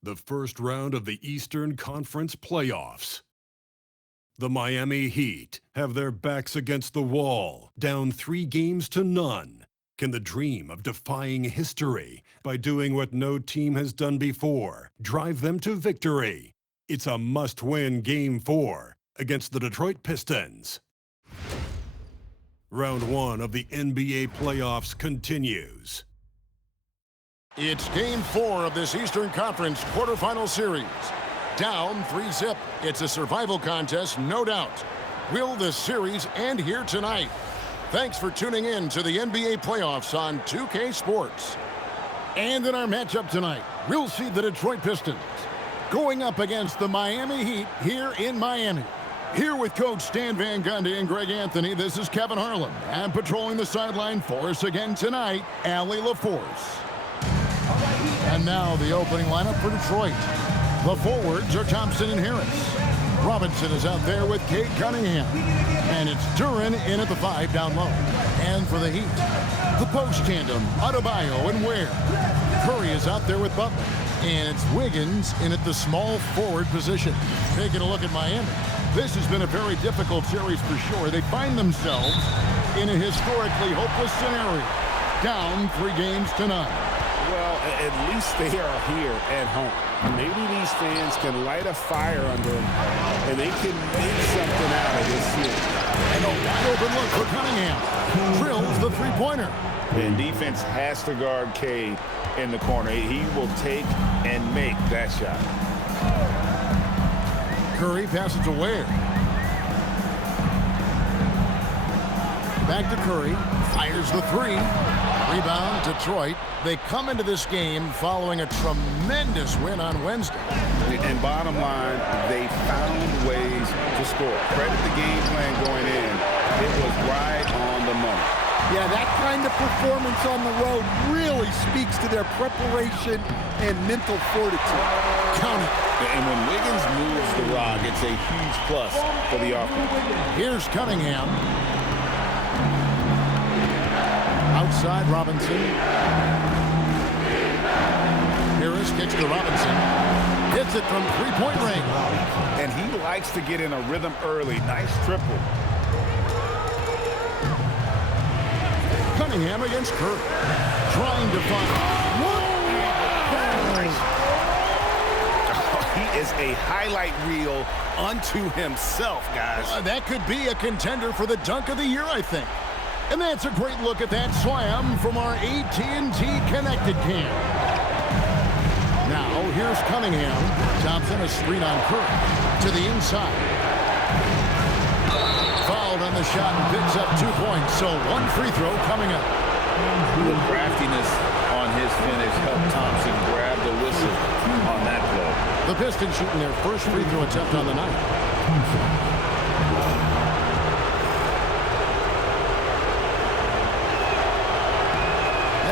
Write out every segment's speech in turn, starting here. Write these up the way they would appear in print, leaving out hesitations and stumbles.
The first round of the Eastern Conference playoffs. The Miami Heat have their backs against the wall, down 3-0. Can the dream of defying history by doing what no team has done before drive them to victory? It's a must-win Game 4 against the Detroit Pistons. Round 1 of the NBA playoffs continues. It's Game 4 of this Eastern Conference quarterfinal series. Down 3-0. It's a survival contest, no doubt. Will the series end here tonight? Thanks for tuning in to the NBA playoffs on 2K Sports. And in our matchup tonight, we'll see the Detroit Pistons going up against the Miami Heat here in Miami. Here with Coach Stan Van Gundy and Greg Anthony, this is Kevin Harlan. And patrolling the sideline for us again tonight, Allie LaForce. And now the opening lineup for Detroit. The forwards are Thompson and Harris. Robinson is out there with Cade Cunningham. And it's Duran in at the 5 down low. And for the Heat, the post tandem, Adebayo and Ware. Curry is out there with Butler. And it's Wiggins in at the small forward position. Taking a look at Miami. This has been a very difficult series for sure. They find themselves in a historically hopeless scenario. Down 3-0. Well, at least they are here at home. Maybe these fans can light a fire under them, and they can make something out of this series. And a wide open look for Cunningham. Drills the three-pointer. And defense has to guard Cade in the corner. He will take and make that shot. Curry passes to Ware. Back to Curry. Fires the three. Rebound, Detroit. They come into this game following a tremendous win on Wednesday. And bottom line, they found ways to score. Credit the game plan going in. It was right on the money. Yeah, that kind of performance on the road really speaks to their preparation and mental fortitude. Count it. And when Wiggins moves the rock, it's a huge plus for the offense. Here's Cunningham. Outside Robinson. Harris kicks to Robinson. Hits it from three-point range. And he likes to get in a rhythm early. Nice triple. Cunningham against Curry. Trying to find He is a highlight reel unto himself, guys. That could be a contender for the dunk of the year, I think. And that's a great look at that slam from our AT&T Connected Cam. Now, here's Cunningham. Thompson, a screen on Curry. To the inside. Fouled on the shot and picks up 2 points. So one free throw coming up. The craftiness on his finish helped Thompson grab the whistle on that play. The Pistons shooting their first free throw attempt on the night.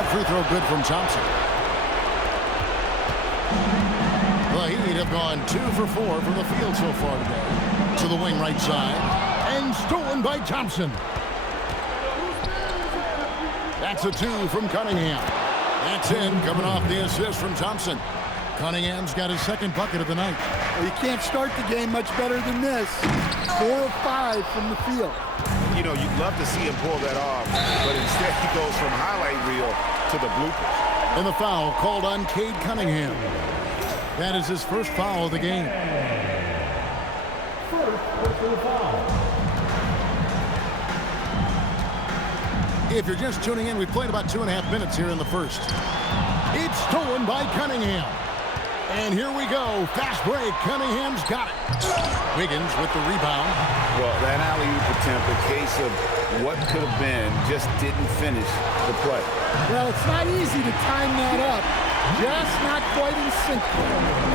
Free throw good from Thompson. The Heat have gone 2 for 4 from the field so far today. To the wing right side. And stolen by Thompson. That's a 2 from Cunningham. That's in, coming off the assist from Thompson. Cunningham's got his second bucket of the night. Well, you can't start the game much better than this. 4 of 5 from the field. You know, you'd love to see him pull that off, but instead he goes from highlight reel to the bloopers. And the foul called on Cade Cunningham. That is his first foul of the game. First personal foul. If you're just tuning in, we've played about 2.5 minutes here in the first. It's stolen by Cunningham. And here we go. Fast break. Cunningham's got it. Wiggins with the rebound. Well, that alley-oop attempt, a case of what could have been, just didn't finish the play. Well, it's not easy to time that up. Just not quite in sync.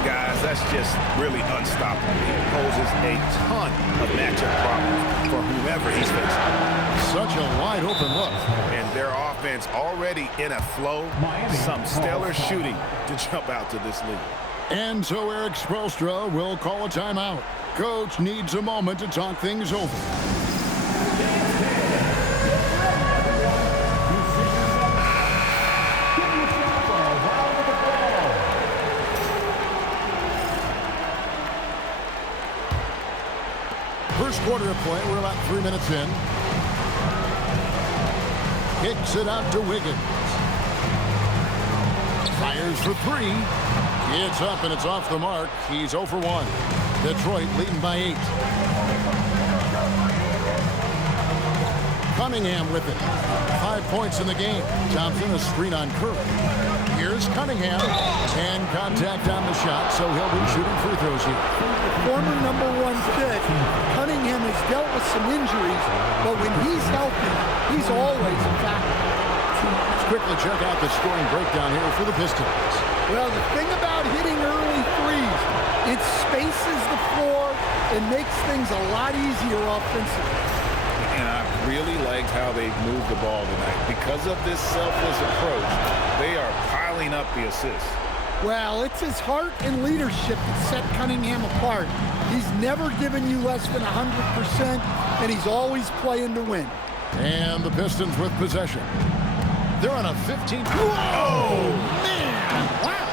Guys, that's just really unstoppable. He poses a ton of matchup problems for whoever he's facing. Such a wide open look. And their offense already in a flow. Some stellar shooting to jump out to this league. And so Eric Spoelstra will call a timeout. Coach needs a moment to talk things over. quarter of play. We're about 3 minutes in. Kicks it out to Wiggins. Fires for three. It's up and it's off the mark. He's 0 for 1. Detroit leading by 8. Cunningham with it. 5 points in the game. Thompson a screen on Curry. Here's Cunningham. And contact on the shot, so he'll be shooting free throws here. Former #1 pick, Cunningham has dealt with some injuries, but when he's healthy, he's always a factor. Let's quickly check out the scoring breakdown here for the Pistons. Well, the thing about hitting early threes, it spaces the floor and makes things a lot easier offensively. And I really liked how they've moved the ball tonight. Because of this selfless approach, they are piling up the assists. Well, it's his heart and leadership that set Cunningham apart. He's never given you less than 100%, and he's always playing to win. And the Pistons with possession. They're on a 15. Whoa, man! Wow!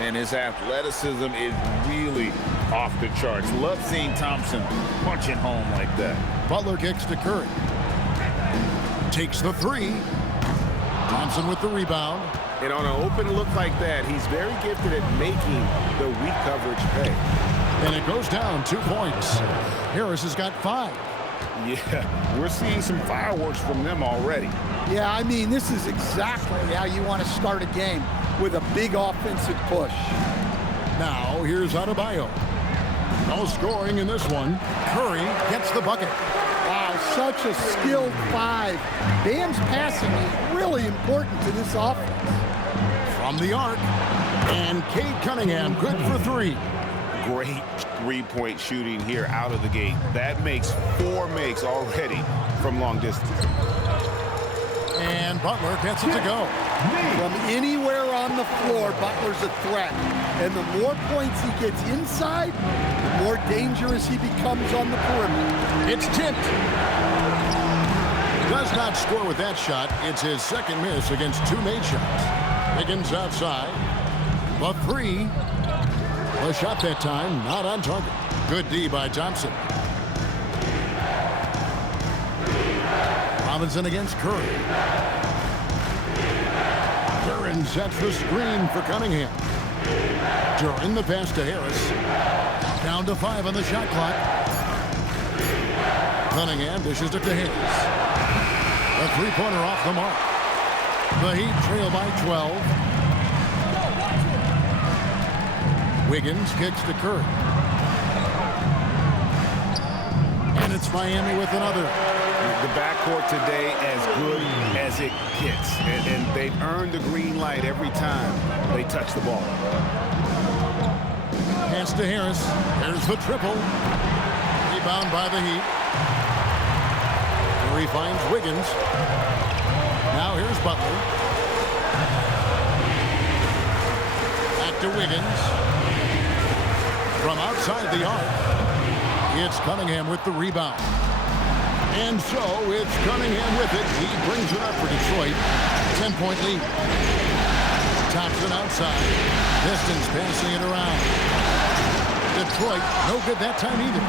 And his athleticism is really off the charts. Love seeing Thompson punching home like that. Butler kicks to Curry. Takes the three. Thompson with the rebound. And on an open look like that, he's very gifted at making the weak coverage pay. And it goes down 2 points. Harris has got 5. Yeah, we're seeing some fireworks from them already. Yeah, I mean, this is exactly how you want to start a game, with a big offensive push. Now, here's Adebayo. No scoring in this one. Curry gets the bucket. Wow, such a skilled 5. Bam's passing is really important to this offense. From the arc. And Cade Cunningham good for 3. Great three-point shooting here out of the gate. That makes 4 makes already from long distance. And Butler gets it to go. From anywhere on the floor, Butler's a threat. And the more points he gets inside, the more dangerous he becomes on the perimeter. It's tipped. Does not score with that shot. It's his second miss against 2 made shots. Wiggins outside. The 3. A shot that time, not on target. Good D by Thompson. Robinson against Curry. Duran sets the screen for Cunningham. Duran the pass to Harris. Down to 5 on the shot clock. Cunningham dishes it to Harris. A three-pointer off the mark. The Heat trail by 12. Wiggins kicks to Curry. And it's Miami with another. The backcourt today as good as it gets. And they've earned the green light every time they touch the ball. Pass to Harris. There's the triple. Rebound by the Heat. Curry finds Wiggins. Now here's Butler. Back to Wiggins. From outside the arc, it's Cunningham with the rebound. And so it's Cunningham with it. He brings it up for Detroit. 10-point lead. Thompson outside. Pistons passing it around. Detroit, no good that time either.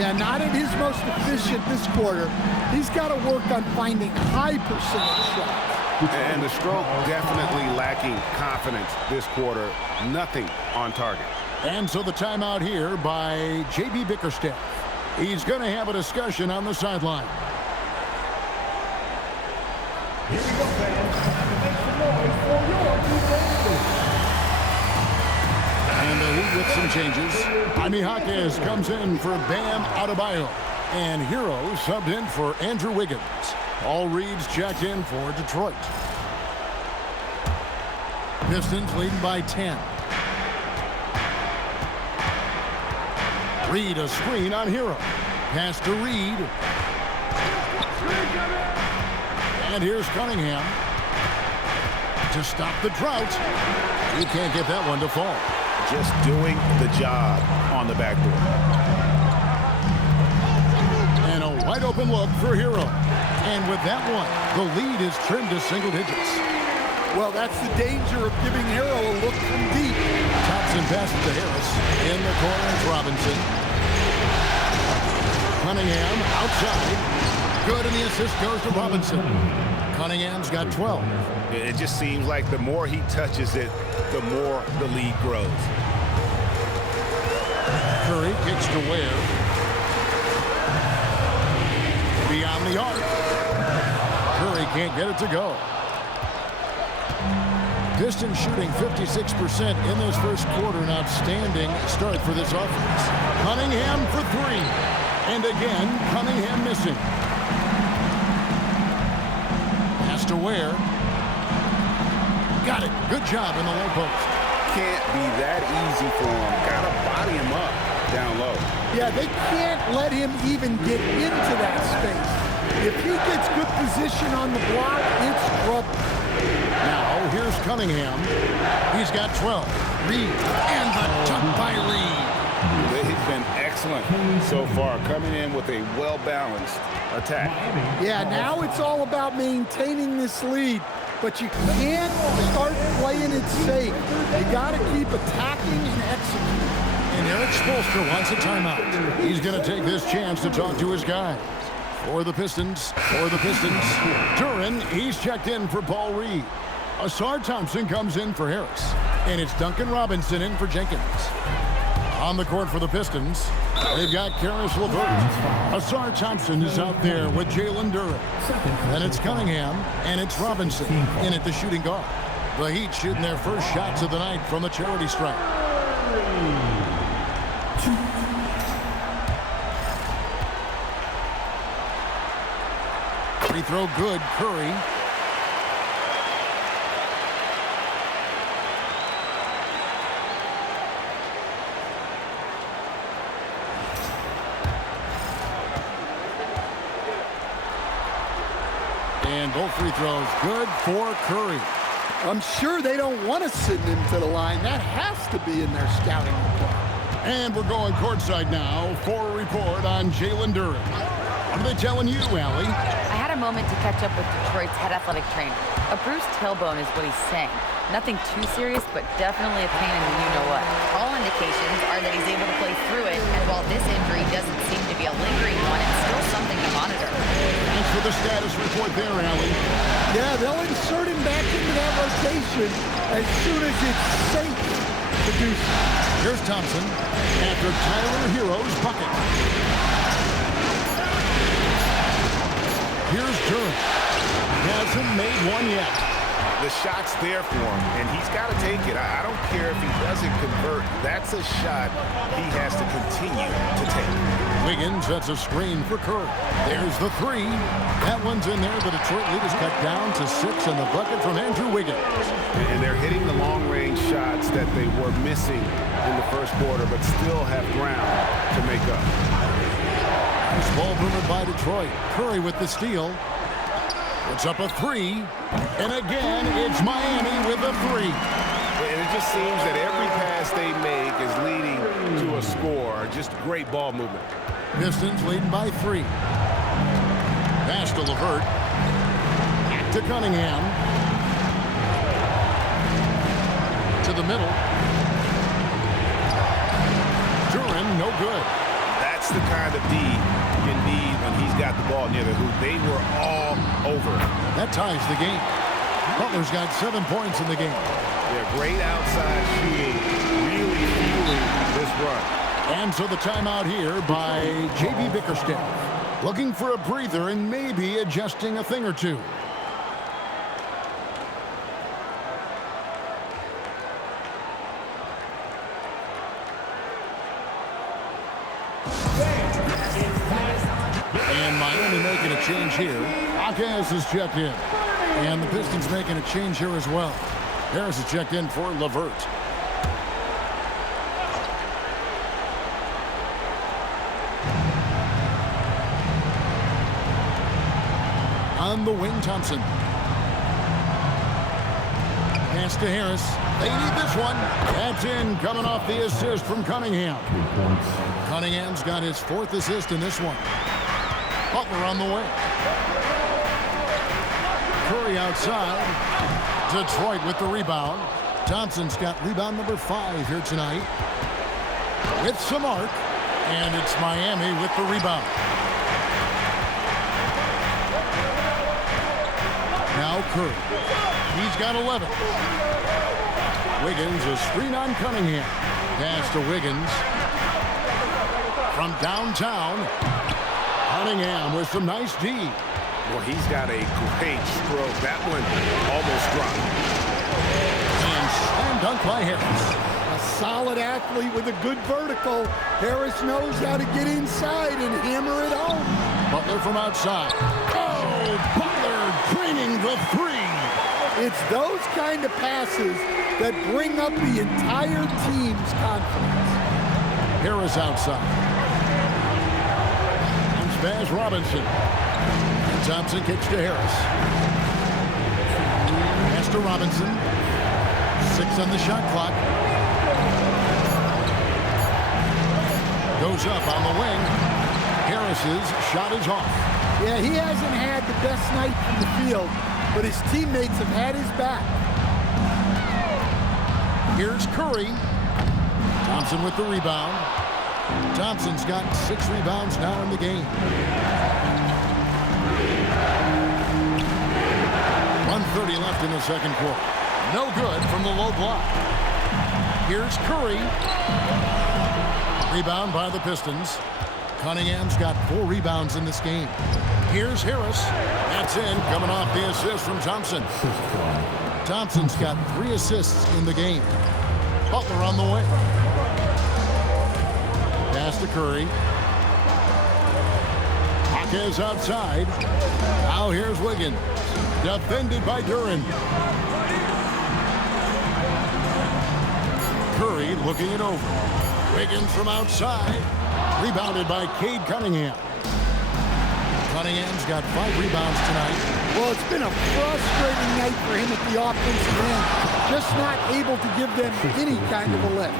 Yeah, not at his most efficient this quarter. He's got to work on finding high percentage shots. And the stroke definitely lacking confidence this quarter. Nothing on target. And so the timeout here by J.B. Bickerstaff. He's going to have a discussion on the sideline. Here we go, fans. Make some noise for your new And the Heat with some changes. Jaime Jaquez comes in for Bam Adebayo. And Hero subbed in for Andrew Wiggins. All Reeds checked in for Detroit. Pistons leading by 10. Reed a screen on Hero. Pass to Reed. And here's Cunningham to stop the drought. He can't get that one to fall. Just doing the job on the backboard. And a wide open look for Hero. And with that one, the lead is trimmed to single digits. Well, that's the danger of giving Hero a look from deep. Thompson passes to Harris. In the corner, it's Robinson. Cunningham outside. Good, and the assist goes to Robinson. Cunningham's got 12. It just seems like the more he touches it, the more the lead grows. Curry kicks to Ware. Beyond the arc. Curry can't get it to go. Pistons shooting 56% in this first quarter. An outstanding start for this offense. Cunningham for three. And again, Cunningham missing. Pass to Ware. Got it. Good job in the low post. Can't be that easy for him. Gotta body him up down low. Yeah, they can't let him even get into that space. If he gets good position on the block, it's trouble. Now, here's Cunningham. He's got 12. Reed. And the dunk by Reed. They've been excellent so far, coming in with a well-balanced attack. Yeah, now it's all about maintaining this lead. But you can't start playing it safe. You got to keep attacking and executing. And Eric Spoelstra wants a timeout. He's going to take this chance to talk to his guys. For the Pistons, Duran, he's checked in for Paul Reed. Asar Thompson comes in for Harris. And it's Duncan Robinson in for Jenkins. On the court for the Pistons, they've got Karis LeVert. Asar Thompson is out there with Jalen Duran. Then it's Cunningham, and it's Robinson in at the shooting guard. The Heat shooting their first shots of the night from the charity stripe. Free throw good, Curry. And both free throws good for Curry. I'm sure they don't want to send him to the line. That has to be in their scouting report. And we're going courtside now for a report on Jalen Duran. What are they telling you, Allie? I had a moment to catch up with Detroit's head athletic trainer. A bruised tailbone is what he's saying. Nothing too serious, but definitely a pain in the you-know-what. All indications are that he's able to play through it, and while this injury doesn't seem to be a lingering one, it's still something to monitor. Thanks for the status report there, Allie. Yeah, they'll insert him back into that rotation as soon as it's safe to do so. Here's Thompson after Tyler Hero's bucket. Here's Duran. Hasn't made one yet. The shot's there for him, and he's got to take it. I don't care if he doesn't convert. That's a shot he has to continue to take. Wiggins sets a screen for Curry. There's the three. That one's in there. The Detroit lead is cut down to 6, and the bucket from Andrew Wiggins. And they're hitting the long-range shots that they were missing in the first quarter, but still have ground to make up. Nice ball movement by Detroit. Curry with the steal. Puts up a three. And again, it's Miami with a three. And it just seems that every pass they make is leading to a score. Just great ball movement. Pistons leading by 3. Pass to LeVert. Back to Cunningham. To the middle. Duran, no good. That's the kind of D you need when he's got the ball near the hoop. They were all over it. That ties the game. Butler's got 7 points in the game. They're great outside shooting, really fueling this run. And so the timeout here by J.B. Bickerstaff. Looking for a breather and maybe adjusting a thing or two. And Miami making a change here. Akaz is checked in. And the Pistons making a change here as well. Harris is checked in for LeVert. On the wing, Thompson. Pass to Harris. They need this one. That's in, coming off the assist from Cunningham. Cunningham's got his 4th assist in this one. Butler on the way. Curry outside. Detroit with the rebound. Thompson's got rebound number 5 here tonight. With some arc. And it's Miami with the rebound. Now Curry. He's got 11. Wiggins, a screen on Cunningham. Pass to Wiggins. From downtown, Cunningham with some nice D. Well, he's got a great stroke. That one almost dropped. And slam dunk by Harris. A solid athlete with a good vertical. Harris knows how to get inside and hammer it home. Butler from outside. Oh, Butler draining the three. It's those kind of passes that bring up the entire team's confidence. Harris outside. Comes Baz Robinson. And Thompson kicks to Harris. Pass to Robinson. 6 on the shot clock. Goes up on the wing. Harris's shot is off. Yeah, he hasn't had the best night from the field, but his teammates have had his back. Here's Curry. Thompson with the rebound. Thompson's got 6 rebounds now in the game. 1:30 left in the second quarter. No good from the low block. Here's Curry. Rebound by the Pistons. Cunningham's got 4 rebounds in this game. Here's Harris. That's in, coming off the assist from Thompson. Thompson's got 3 assists in the game. Butler on the way. Pass to Curry. Hawkins outside. Now here's Wiggins. Defended by Duran. Curry looking it over. Wiggins from outside. Rebounded by Cade Cunningham. Cunningham's got 5 rebounds tonight. Well, it's been a frustrating night for him at the offensive end. Just not able to give them any kind of a lift.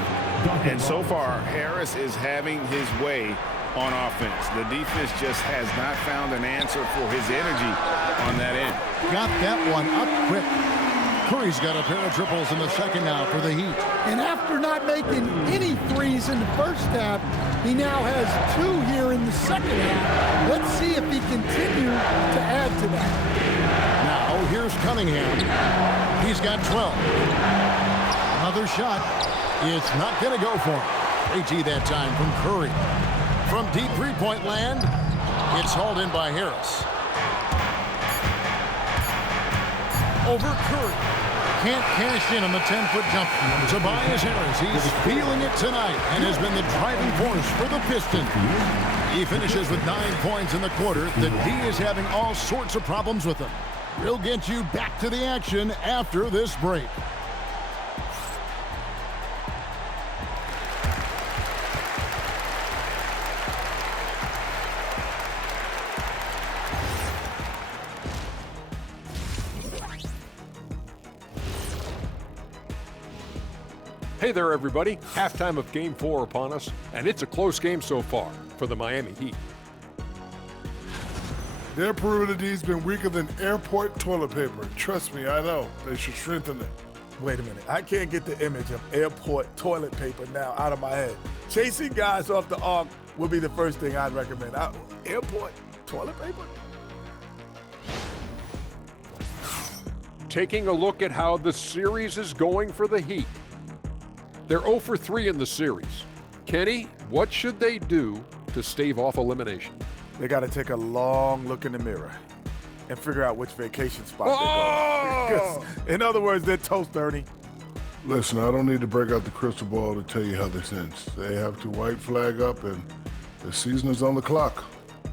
And so far, Harris is having his way on offense. The defense just has not found an answer for his energy on that end. Got that one up quick. Curry's got a pair of triples in the second now for the Heat. And after not making any threes in the first half, he now has 2 here in the second half. Let's see if he continues to add to that. Now here's Cunningham. He's got 12. Another shot. It's not going to go for him. Great G that time from Curry. From deep three-point land, it's hauled in by Harris. Over Curry. Can't cash in on the 10-foot jump. Tobias Harris, he's feeling it tonight and has been the driving force for the Pistons. He finishes with 9 points in the quarter. The D is having all sorts of problems with him. We'll get you back to the action after this break. Hey there, everybody. Halftime of Game 4 upon us, and it's a close game so far for the Miami Heat. Their perimeter D's been weaker than airport toilet paper. Trust me, I know. They should strengthen it. Wait a minute. I can't get the image of airport toilet paper now out of my head. Chasing guys off the arc would be the first thing I'd recommend. Airport toilet paper? Taking a look at how the series is going for the Heat. They're 0 for 3 in the series. Kenny, what should they do to stave off elimination? They got to take a long look in the mirror and figure out which vacation spot they're going. 'Cause, in other words, they're toast, Ernie. Listen, I don't need to break out the crystal ball to tell you how this ends. They have to white flag up, and the season is on the clock.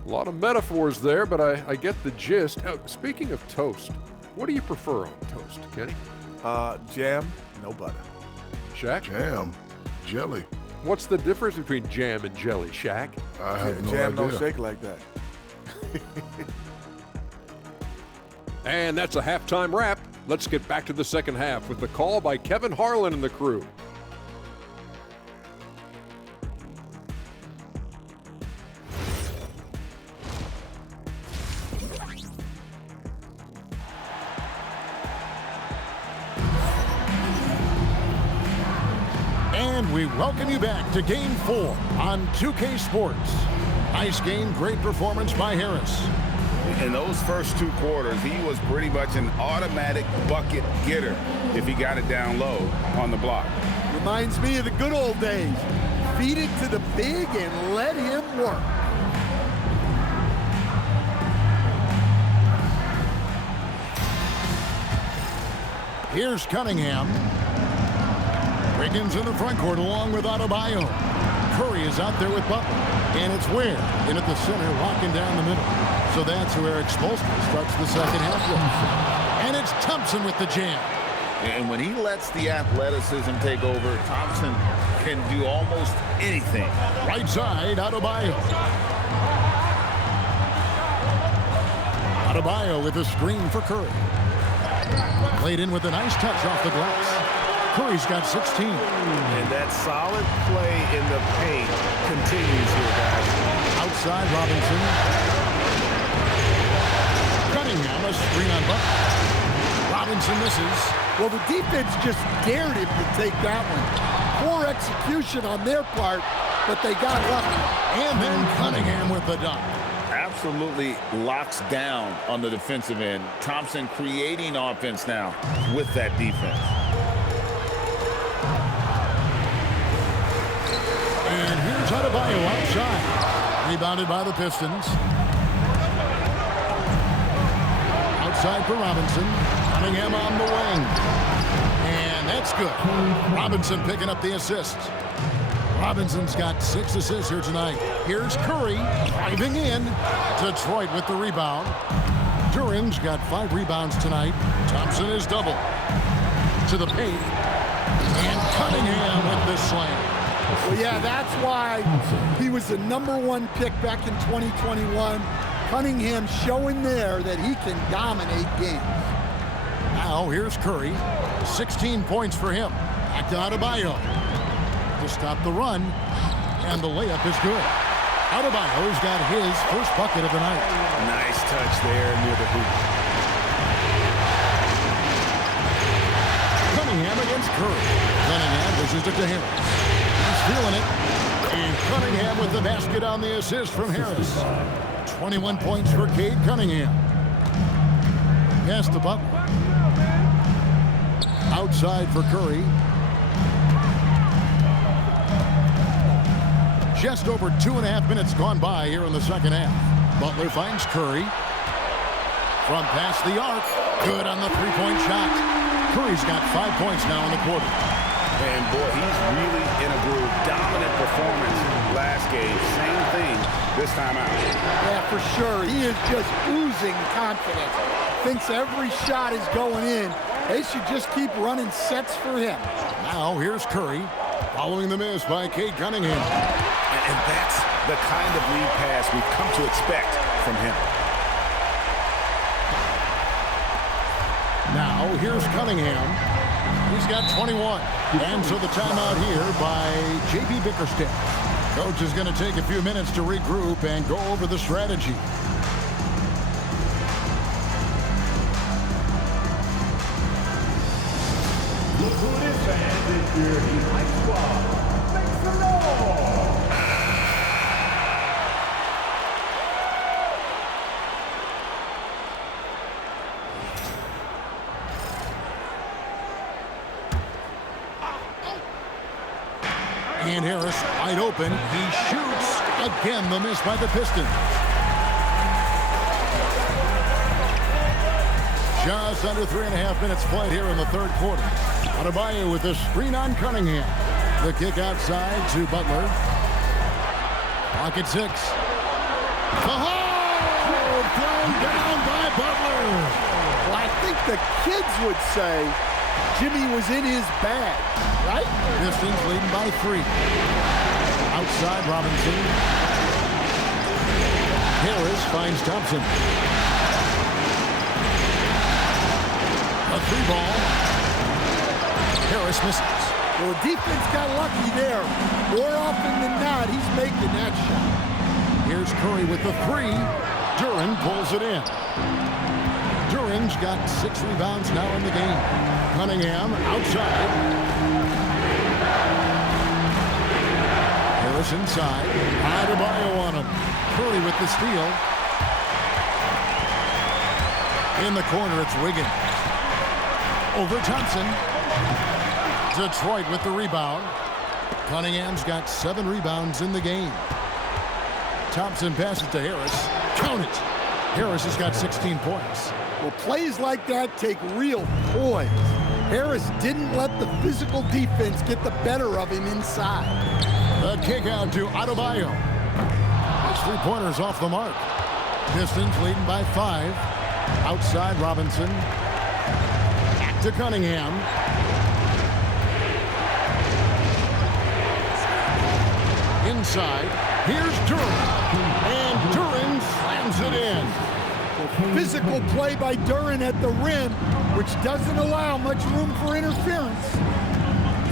A lot of metaphors there, but I get the gist. Speaking of toast, what do you prefer on toast, Kenny? Jam, no butter. Shaq? Jam, jelly. What's the difference between jam and jelly, Shaq? I have no Jam idea. don't shake like that. And that's a halftime wrap. Let's get back to the second half with the call by Kevin Harlan and the crew. And we welcome you back to Game 4 on 2K Sports. Nice game, great performance by Harris. In those first 2 quarters, he was pretty much an automatic bucket getter if he got it down low on the block. Reminds me of the good old days. Feed it to the big and let him work. Here's Cunningham. Wiggins in the front court along with Adebayo. Curry is out there with Butler. And it's Ware in at the center, walking down the middle. So that's who Eric Spoelstra starts the second half with. And it's Thompson with the jam. And when he lets the athleticism take over, Thompson can do almost anything. Right side, Adebayo. Adebayo with a screen for Curry. Played in with a nice touch off the glass. Curry's got 16. And that solid play in the paint continues here, guys. Outside, Robinson. Cunningham, a screen on Butler. Robinson misses. Well, the defense just dared him to take that one. Poor execution on their part, but they got lucky. And then Cunningham with the dunk. Absolutely locks down on the defensive end. Thompson creating offense now with that defense. And here's Adebayo outside. Rebounded by the Pistons. Outside for Robinson. Cunningham on the wing. And that's good. Robinson picking up the assists. Robinson's got 6 assists here tonight. Here's Curry driving in. Detroit with the rebound. Duran's got 5 rebounds tonight. Thompson is double. To the paint. And Cunningham with the slam. Well, yeah, that's why he was the #1 pick back in 2021. Cunningham showing there that he can dominate games. Now here's Curry. 16 points for him. Back to Adebayo. To stop the run, and the layup is good. Adebayo's got his first bucket of the night. Nice touch there near the hoop. Cunningham against Curry. Cunningham pushes it to Harris. He's feeling it. And Cunningham with the basket on the assist from Harris. 21 points for Cade Cunningham. Yes, the Butler. Outside for Curry. Just over 2.5 minutes gone by here in the second half. Butler finds Curry. From past the arc. Good on the three-point shot. Curry's got 5 points now in the quarter. And boy, he's really in a groove. Dominant performance last game. Same thing this time out. Yeah, for sure. He is just oozing confidence. Thinks every shot is going in. They should just keep running sets for him. Now here's Curry. Following the miss by Cade Cunningham. And that's the kind of lead pass we've come to expect from him. Now here's Cunningham. He's got 21. And so the timeout here by J.B. Bickerstaff. Coach is going to take a few minutes to regroup and go over the strategy. Look who it is, fans. It's your Heat Life Squad. Make some noise! And Harris wide open. He shoots. Again, the miss by the Pistons. Just under 3.5 minutes played here in the third quarter. Adebayo with a screen on Cunningham. The kick outside to Butler. Clock at 6. Oh! Thrown down by Butler. Well, I think the kids would say Jimmy was in his bag, right? Pistons leading by 3. Outside Robinson. Harris finds Thompson. A 3-ball. Harris misses. Well, the defense got lucky there. More often than not, he's making that shot. Here's Curry with the 3. Duran pulls it in. Duran's got 6 rebounds now in the game. Cunningham outside. Harris inside. Adebayo on him. Curry with the steal. In the corner, it's Wiggins. Over Thompson. Detroit with the rebound. Cunningham's got 7 rebounds in the game. Thompson passes to Harris. Count it. Harris has got 16 points. Well, plays like that take real poise. Harris didn't let the physical defense get the better of him inside. The kick out to Adebayo. His 3-pointers off the mark. Pistons leading by 5. Outside Robinson. Back to Cunningham. Inside. Here's Duran. And Duran slams it in. Physical play by Duran at the rim, which doesn't allow much room for interference.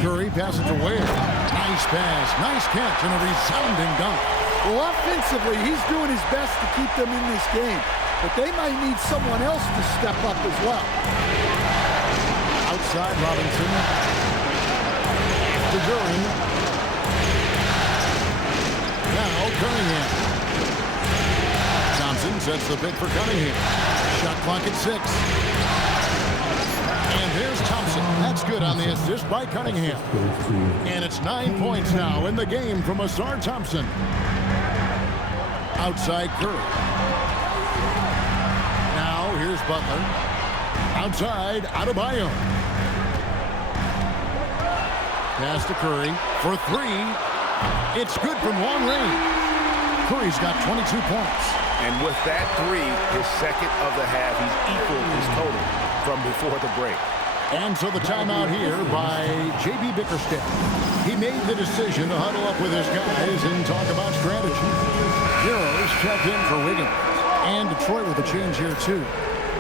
Curry passes to Ware. Nice pass, nice catch, and a resounding dunk. Well, offensively, he's doing his best to keep them in this game, but they might need someone else to step up as well. Outside Robinson. To Duran. Now Cunningham. Thompson sets the pick for Cunningham. Shot clock at 6. And there's Thompson. That's good on the assist by Cunningham. And it's 9 points now in the game from Asar Thompson. Outside Curry. Now here's Butler. Outside Adebayo. Pass to Curry for 3. It's good from long range. Curry's got 22 points. And with that 3, his second of the half, he's equaled his total from before the break. And so the timeout here by J.B. Bickerstaff. He made the decision to huddle up with his guys and talk about strategy. Heroes checked in for Wiggins. And Detroit with a change here, too.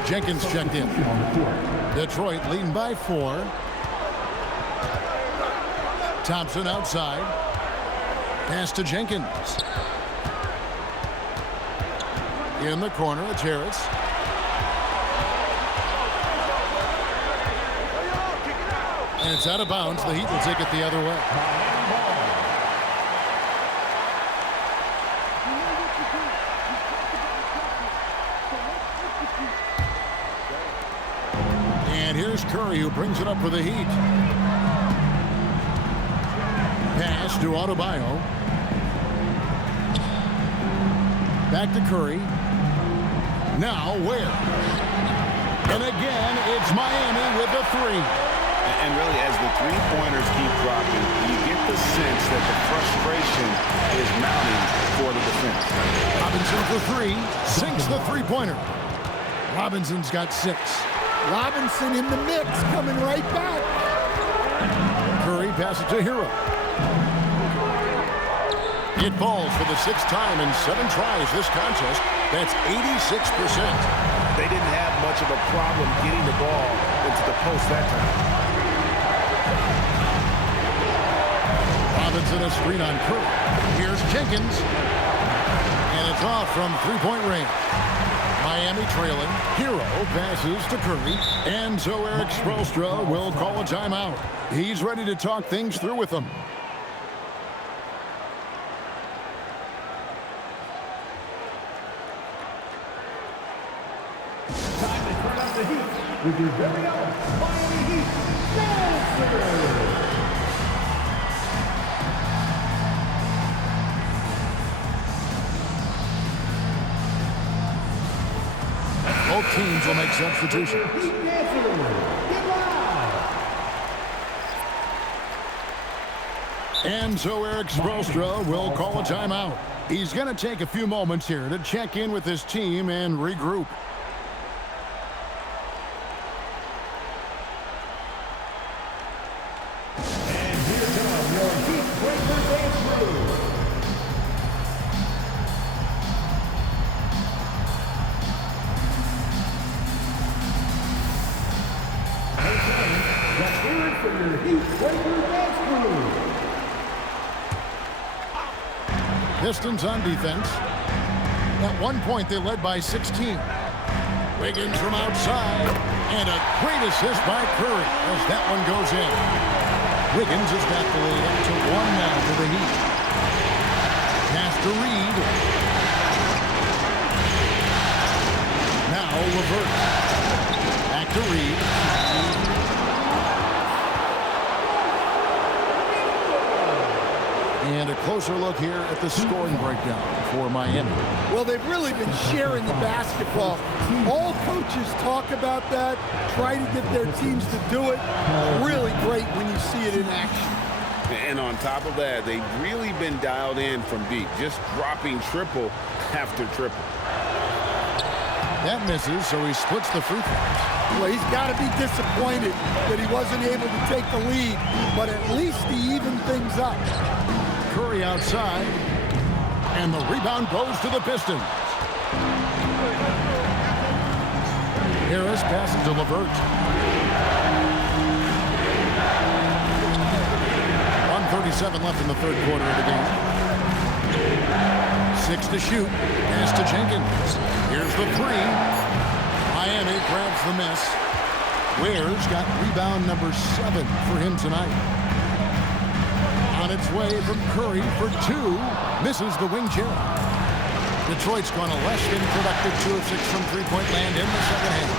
Jenkins checked in. Detroit leading by 4. Thompson outside. Pass to Jenkins. In the corner, it's Harris. And it's out of bounds. The Heat will take it the other way. And here's Curry, who brings it up for the Heat. Pass to Adebayo. Back to Curry. Now Ware. And again, it's Miami with the 3. And really, as the 3-pointers keep dropping, you get the sense that the frustration is mounting for the defense. Robinson for 3. Sinks the 3-pointer. Robinson's got 6. Robinson in the mix, coming right back. Curry passes to Hero. It falls for the 6th time in 7 tries this contest. That's 86%. They didn't have much of a problem getting the ball into the post that time. Robinson a screen on Curry. Here's Jenkins. And it's off from 3-point range. Miami trailing. Hero passes to Curry. And so Eric Spoelstra will call a timeout. He's ready to talk things through with them. With your very own Miami Heat Monster. Both teams will make substitutions. And so Eric Spoelstra will call a timeout. He's going to take a few moments here to check in with his team and regroup. Pistons on defense. At one point, they led by 16. Wiggins from outside. And a great assist by Curry as that one goes in. Wiggins has got the lead up to 1 now for the Heat. Pass to Reed. Now Now LeVert. Back to Reed. And a closer look here at the scoring breakdown for Miami. Well, they've really been sharing the basketball. All coaches talk about that, try to get their teams to do it. Really great when you see it in action. And on top of that, they've really been dialed in from deep, just dropping triple after triple. That misses, so he splits the free throws. Well, he's got to be disappointed that he wasn't able to take the lead, but at least he evened things up. Curry outside, and the rebound goes to the Pistons. Harris passes to LeVert. 1:37 left in the third quarter of the game. 6 to shoot. Pass to Jenkins. Here's the three. Miami grabs the miss. Ware's got rebound number 7 for him tonight. On its way from Curry for 2. Misses the wing chair. Detroit's gone a less than productive 2 of 6 from three-point land in the second half.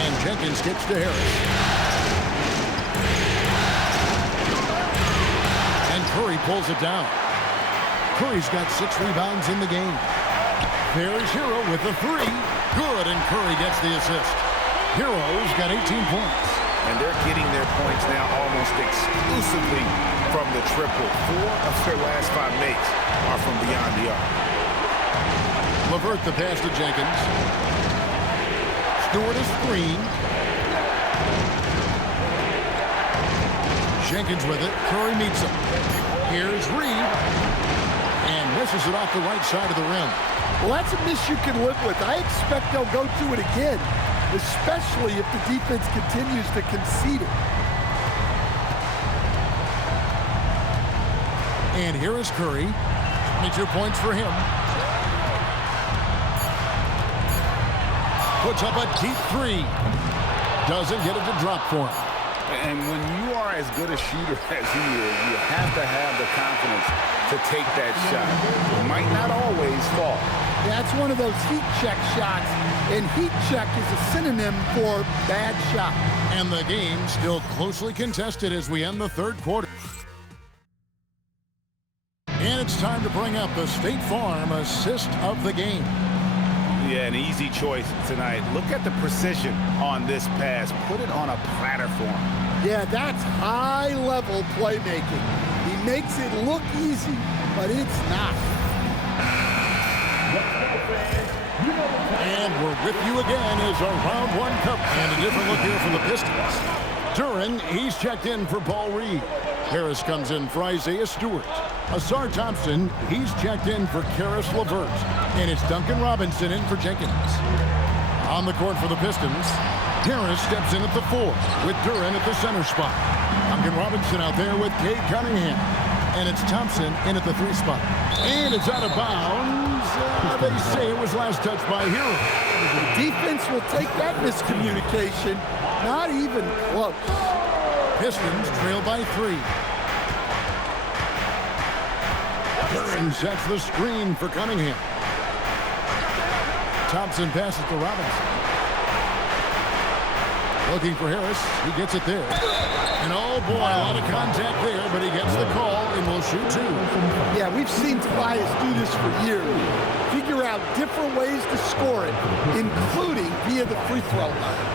And Jenkins gets to Harris. And Curry pulls it down. Curry's got 6 rebounds in the game. There's Hero with the 3. Good, and Curry gets the assist. Hero's got 18 points. And they're getting their points now almost exclusively from the triple. 4 of their last 5 makes are from beyond the arc. LeVert the pass to Jenkins. Stewart is screen. Jenkins with it. Curry meets him. Here's Reed. And misses it off the right side of the rim. Well, that's a miss you can live with. I expect they'll go to it again, especially if the defense continues to concede it. And here is Curry. 22 points for him. Puts up a deep 3. Doesn't get it to drop for him. And when you are as good a shooter as he is, you have to have the confidence to take that shot. It might not always fall. That's one of those heat check shots, and heat check is a synonym for bad shot. And the game still closely contested as we end the third quarter. And it's time to bring up the State Farm assist of the game. Yeah, an easy choice tonight. Look at the precision on this pass. Put it on a platter for him. Yeah, that's high-level playmaking. He makes it look easy, but it's not. And we're with you again as our round 1 coverage. And a different look here from the Pistons. Duran, he's checked in for Paul Reed. Harris comes in for Isaiah Stewart. Asar Thompson, he's checked in for Karis LeVert. And it's Duncan Robinson in for Jenkins. On the court for the Pistons, Harris steps in at the 4 with Duran at the center spot. Duncan Robinson out there with Cade Cunningham. And it's Thompson in at the 3 spot. And it's out of bounds. They say it was last touched by Hero. The defense will take that miscommunication. Not even close. Pistons trail by 3. Duran sets the screen for Cunningham. Thompson passes to Robinson. Looking for Harris. He gets it there. And oh boy, a lot of contact there, but he gets the call and will shoot 2. Yeah, we've seen Tobias do this for years. Figure out different ways to score it, including via the free throw line.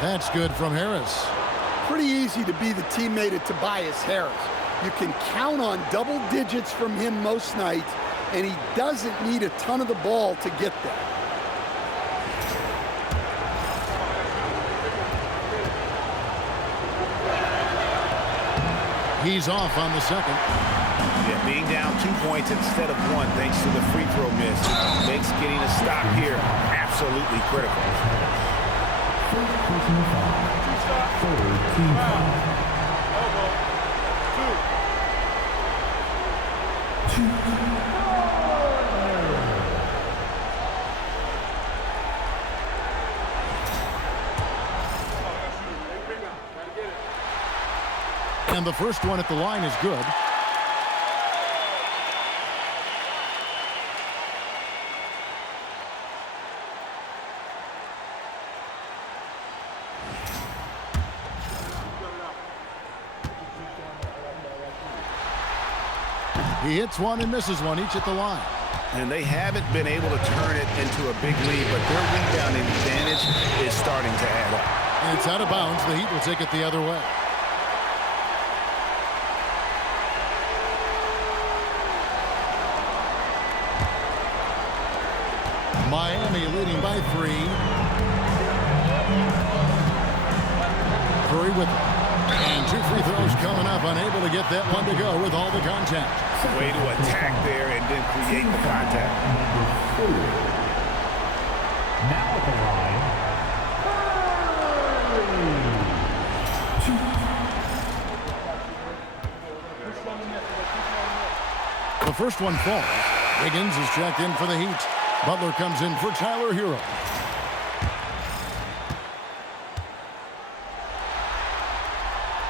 That's good from Harris. Pretty easy to be the teammate of Tobias Harris. You can count on double digits from him most nights, and he doesn't need a ton of the ball to get there. He's off on the second. Yeah, being down 2 points instead of 1 thanks to the free throw miss makes getting a stop here absolutely critical. And the first one at the line is good. He hits one and misses one, each at the line. And they haven't been able to turn it into a big lead, but their rebounding advantage is starting to add up. And it's out of bounds. The Heat will take it the other way. Miami leading by 3. Curry with it. And 2 free throws coming up. Unable to get that one to go with all the contact. Way to attack there and then create the contact. Now at the line, the first one falls. Wiggins is checked in for the Heat. Butler comes in for Tyler Hero.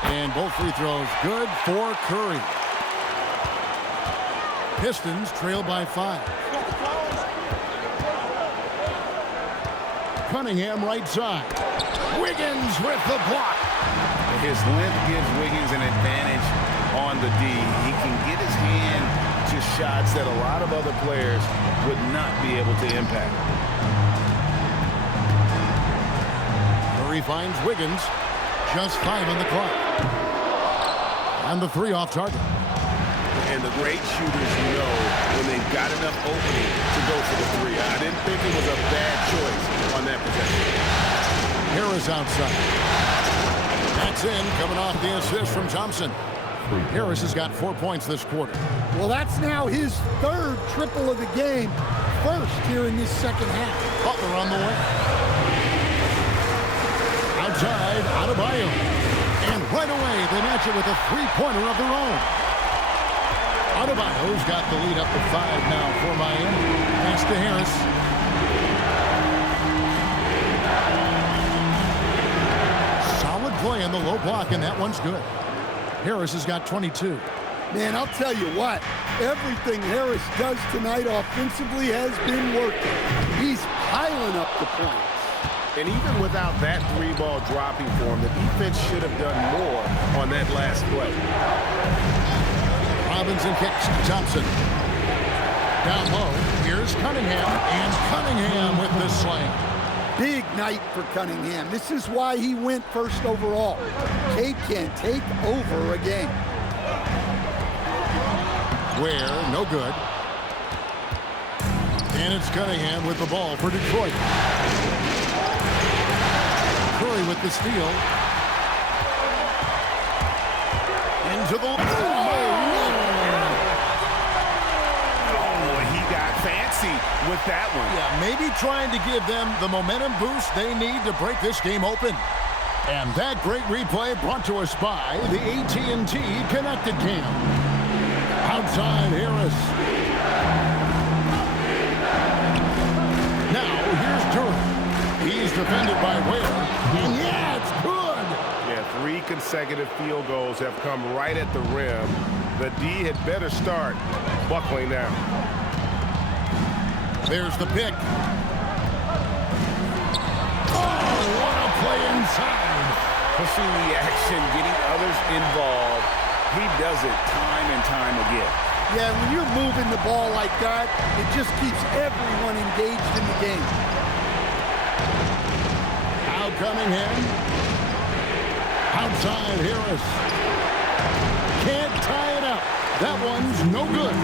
And both free throws good for Curry. Pistons trail by 5. Cunningham right side. Wiggins with the block. His length gives Wiggins an advantage on the D. He can get his hand to shots that a lot of other players would not be able to impact. Curry finds Wiggins. Just 5 on the clock. And the 3 off target. And the great shooters know when they've got enough opening to go for the 3. I didn't think it was a bad choice on that possession. Harris outside. That's in, coming off the assist from Thompson. Harris has got 4 points this quarter. Well, that's now his 3rd triple of the game. First here in this second half. Butler on the way. Outside, Adebayo. And right away, they match it with a 3-pointer of their own. Adebayo's got the lead up to 5 now for Miami. Pass to Harris. Solid play in the low block, and that one's good. Harris has got 22. Man, I'll tell you what, everything Harris does tonight offensively has been working. He's piling up the points. And even without that 3-ball dropping for him, the defense should have done more on that last play. Robinson kicks to Thompson. Down low, here's Cunningham, and Cunningham with the slam. Big night for Cunningham. This is why he went first overall. Cade can take over a game. Where, no good. And it's Cunningham with the ball for Detroit. Curry with the steal. Into the... Oh, he got fancy with that one. Yeah, maybe trying to give them the momentum boost they need to break this game open. And that great replay brought to us by the AT&T Connected Cam. Outside Harris. Now here's Durham. He's defended by Ware. And yeah, it's good. Yeah, 3 consecutive field goals have come right at the rim. The D had better start buckling down. There's the pick. Oh, what a play inside. Pushing the action, getting others involved. He does it time and time again. Yeah, when you're moving the ball like that, it just keeps everyone engaged in the game. Out Cunningham. Outside Harris. Can't tie it up. That one's no good.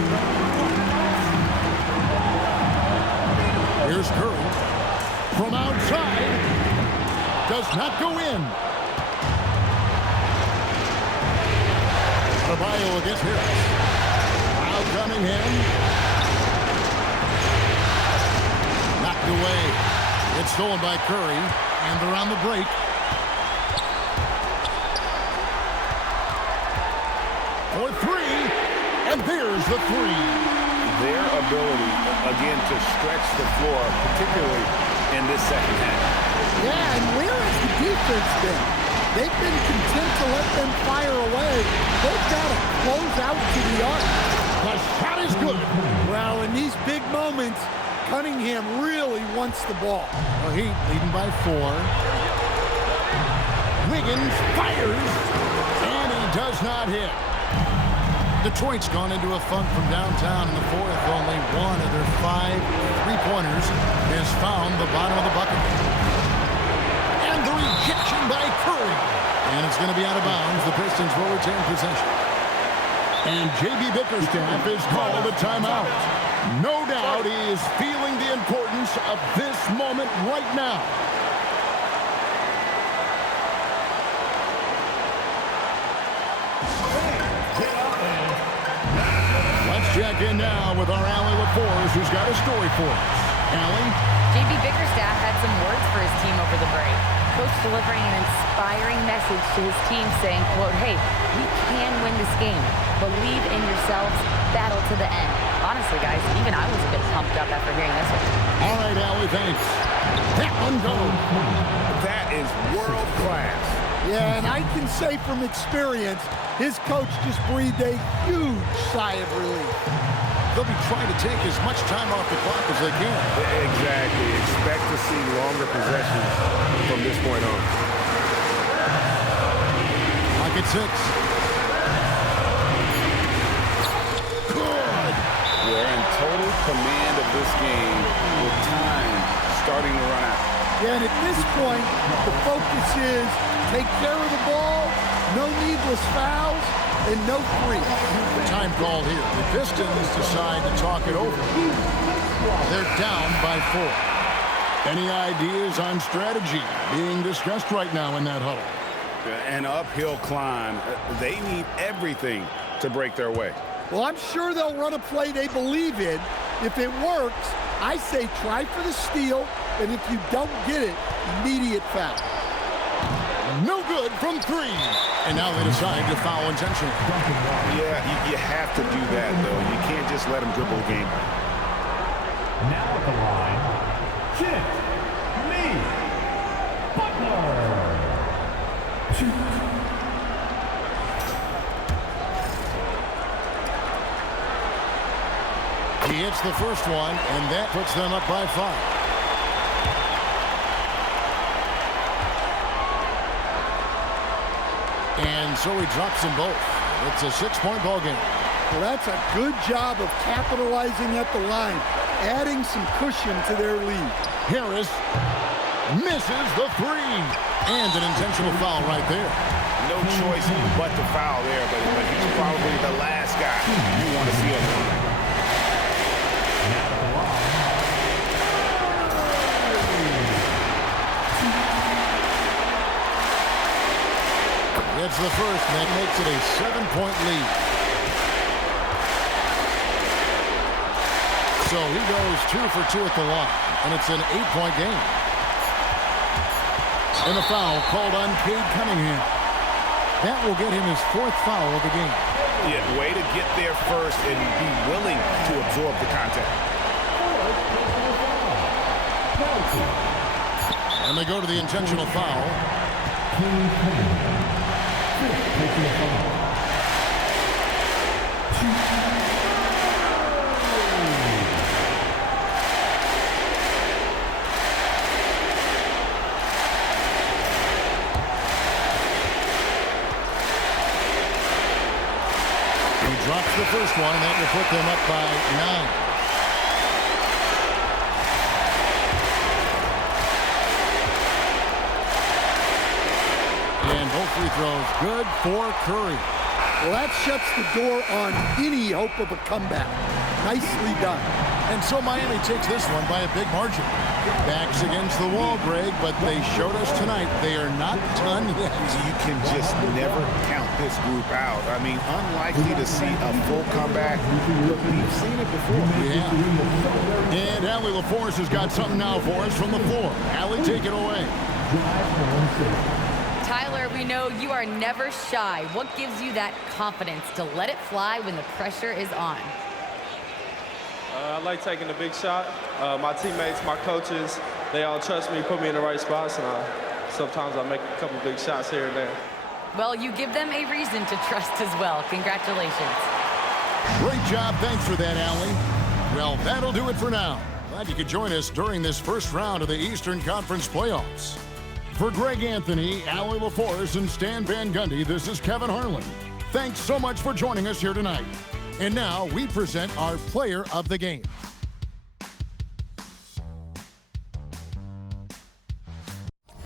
Here's Curry. From outside. Does not go in. Adebayo against Harris. Out Cunningham. Knocked away. It's stolen by Curry. And they're on the break. For 3. And there's the 3. Their ability, again, to stretch the floor, particularly in this second half. Yeah, and where has the defense been? They've been content to let them fire away. They've got to close out to the arc. The shot is good. Well, in these big moments, Cunningham really wants the ball. The Heat leading by 4. Wiggins fires, and he does not hit. Detroit's gone into a funk from downtown in the fourth. Only one of their 5 three-pointers has found the bottom of the bucket. And the rejection by Curry. And it's going to be out of bounds. The Pistons will retain possession. And J.B. Bickerstaff is called a timeout. No doubt he is feeling the importance of this moment right now. Let's check in now with our Allie LaForce, who's got a story for us. Allie? J.B. Bickerstaff had some words for his team over the break. Coach delivering an inspiring message to his team saying, quote, "Hey, we can win this game. Believe in yourselves. Battle to the end." Honestly, guys, even I was a bit pumped up after hearing this one. All right, Allie, thanks. That one goes. That is world class. Yeah, and I can say from experience, his coach just breathed a huge sigh of relief. They'll be trying to take as much time off the clock as they can. Exactly. Expect to see longer possessions from this point on. Clock at 6. Good. We're in total command of this game with time starting to run out. Yeah, and at this point, the focus is take care of the ball, no needless fouls, and no free. Time called here. The Pistons decide to talk it over. They're down by 4. Any ideas on strategy being discussed right now in that huddle? An uphill climb. They need everything to break their way. Well, I'm sure they'll run a play they believe in. If it works, I say try for the steal, and if you don't get it, immediate foul. No good from 3. And now they decide to foul intentionally. Yeah, you have to do that, though. You can't just let them dribble the game. Now at the line, Kit Lee Butler. He hits the first one, and that puts them up by 5. And so he drops them both. It's a 6-point ball game. Well, that's a good job of capitalizing at the line, adding some cushion to their lead. Harris misses the 3. And an intentional foul right there. No choice but to foul there, but he's probably the last guy you want to see on the line. It's the first, and that makes it a 7-point lead. So he goes 2 for 2 at the line, and it's an 8-point game. And a foul called on Cade Cunningham. That will get him his 4th foul of the game. Yeah, way to get there first and be willing to absorb the contact. And they go to the intentional foul. He drops the first one, and that will put them up by 9. And both free throws good for Curry. Well, that shuts the door on any hope of a comeback. Nicely done. And so Miami takes this one by a big margin. Backs against the wall, Greg, but they showed us tonight they are not done yet. You can just never count this group out. I mean, unlikely to see a full comeback. We've seen it before. Yeah. And Allie LaForce has got something now for us from the floor. Allie, take it away. Tyler, we know you are never shy. What gives you that confidence to let it fly when the pressure is on? I like taking the big shot. My teammates, my coaches, they all trust me, put me in the right spots, and I sometimes I make a couple big shots here and there. Well, you give them a reason to trust as well. Congratulations. Great job. Thanks for that, Allie. Well, that'll do it for now. Glad you could join us during this first round of the Eastern Conference playoffs. For Greg Anthony, Allie LaForce, and Stan Van Gundy, this is Kevin Harlan. Thanks so much for joining us here tonight. And now we present our player of the game.